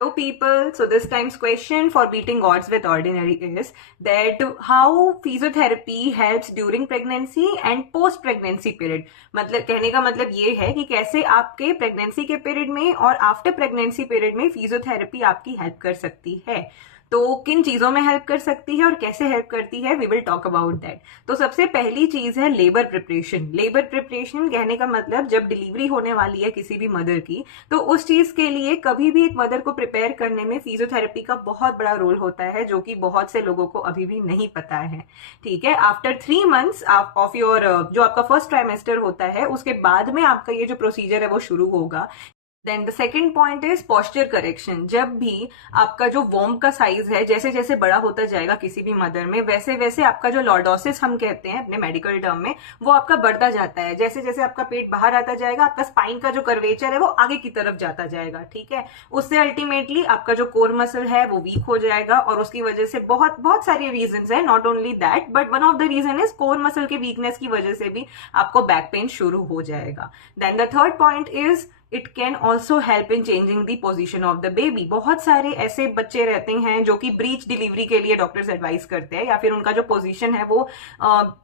Hello people, so this time's question for beating odds with ordinary is that how physiotherapy helps during pregnancy and post pregnancy period. मतलब कहने का मतलब ये है कि कैसे आपके प्रेगनेंसी के पीरियड में और आफ्टर प्रेगनेंसी पीरियड में फिजियोथेरेपी आपकी हेल्प कर सकती है। तो किन चीजों में हेल्प कर सकती है और कैसे हेल्प करती है, we will talk about that. तो सबसे पहली चीज है लेबर प्रिपरेशन। लेबर प्रिपरेशन कहने का मतलब जब डिलीवरी होने वाली है किसी भी मदर की, तो उस चीज के लिए कभी भी एक मदर को प्रिपेयर करने में फिजियोथेरेपी का बहुत बड़ा रोल होता है, जो कि बहुत से लोगों को अभी भी नहीं पता है। ठीक है, आफ्टर 3 months ऑफ योर जो आपका फर्स्ट ट्राइमेस्टर होता है, उसके बाद में आपका ये जो प्रोसीजर है वो शुरू होगा। Then the second point is posture correction. जब भी आपका जो वोम का साइज है जैसे जैसे बड़ा होता जाएगा किसी भी मदर में, वैसे वैसे आपका जो लॉर्डोसिस हम कहते हैं अपने मेडिकल टर्म में, वो आपका बढ़ता जाता है। जैसे जैसे आपका पेट बाहर आता जाएगा, आपका स्पाइन का जो कर्वेचर है वो आगे की तरफ जाता जाएगा। ठीक है, उससे अल्टीमेटली आपका जो कोर मसल है वो वीक हो जाएगा, और उसकी वजह से बहुत बहुत सारे रीजन है, not only that but one of the reason is core muscle के वीकनेस की वजह से भी आपको बैक पेन शुरू हो जाएगा। Then the third point is it can also help in changing the position of the baby. बहुत सारे ऐसे बच्चे रहते हैं जो कि ब्रीच डिलीवरी के लिए डॉक्टर्स एडवाइस करते हैं, या फिर उनका जो पोजीशन है वो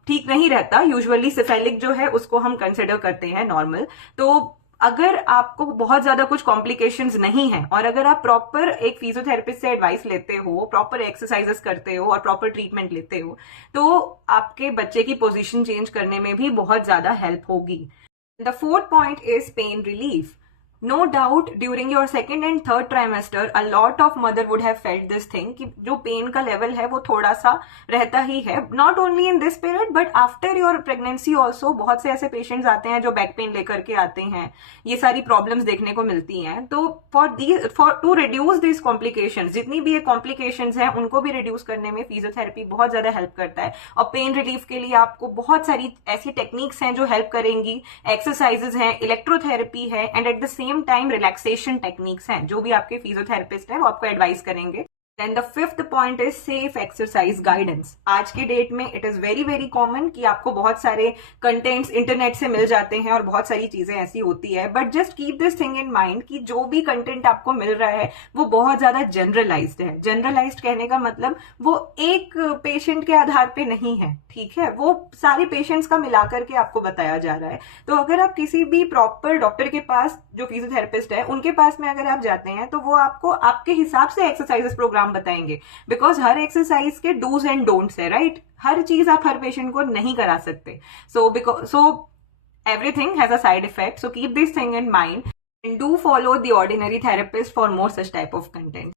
ठीक नहीं रहता। यूजुअली सिफेलिक जो है उसको हम कंसिडर करते हैं नॉर्मल। तो अगर आपको बहुत ज्यादा कुछ कॉम्प्लिकेशंस नहीं है, और अगर आप प्रॉपर एक फिजियोथेरेपिस्ट से एडवाइस लेते हो, प्रॉपर एक्सरसाइजेस करते हो और प्रॉपर ट्रीटमेंट लेते हो, तो आपके बच्चे की पोजीशन चेंज करने में भी बहुत ज्यादा हेल्प होगी। The fourth point is pain relief. No doubt during your second and third trimester a lot of mother would have felt this thing कि जो पेन का लेवल है वो थोड़ा सा रहता ही है, not only in this period but after your pregnancy also. बहुत से ऐसे पेशेंट्स आते हैं जो बैक पेन लेकर के आते हैं, ये सारी प्रॉब्लम्स देखने को मिलती हैं। तो for to reduce this complications, जितनी भी ये कॉम्प्लिकेशंस हैं उनको भी रिड्यूस करने में फिजियोथेरेपी बहुत ज्यादा हेल्प करता है। और पेन रिलीफ के लिए आपको बहुत सारी ऐसी टेक्निक्स हैं जो हेल्प करेंगी, एक्सरसाइजेज हैं, इलेक्ट्रोथेरेपी है, and at the same time relaxation techniques हैं जो भी आपके फिजियोथेरेपिस्ट है वो आपको एडवाइस करेंगे। Then the fifth point is safe exercise guidance. आज के डेट में it is very very common कि आपको बहुत सारे कंटेंट्स इंटरनेट से मिल जाते हैं और बहुत सारी चीजें ऐसी होती है, but just keep this thing in mind कि जो भी कंटेंट आपको मिल रहा है वो बहुत ज्यादा जनरलाइज्ड है। जनरलाइज्ड कहने का मतलब वो एक पेशेंट के आधार पे नहीं है, ठीक है, वो सारे पेशेंट्स का मिलाकर के आपको बताया जा रहा है। तो अगर आप किसी भी प्रॉपर डॉक्टर के पास, जो फिजियोथेरेपिस्ट है उनके पास में अगर आप जाते हैं, तो वो आपको आपके हिसाब से एक्सरसाइजेस प्रोग्राम बताएंगे, बिकॉज हर एक्सरसाइज के डूज एंड डोंट्स है, राइट। हर चीज आप हर पेशेंट को नहीं करा सकते। So everything has a side effect, so keep this thing in mind and do follow the ordinary therapist for more such type of content.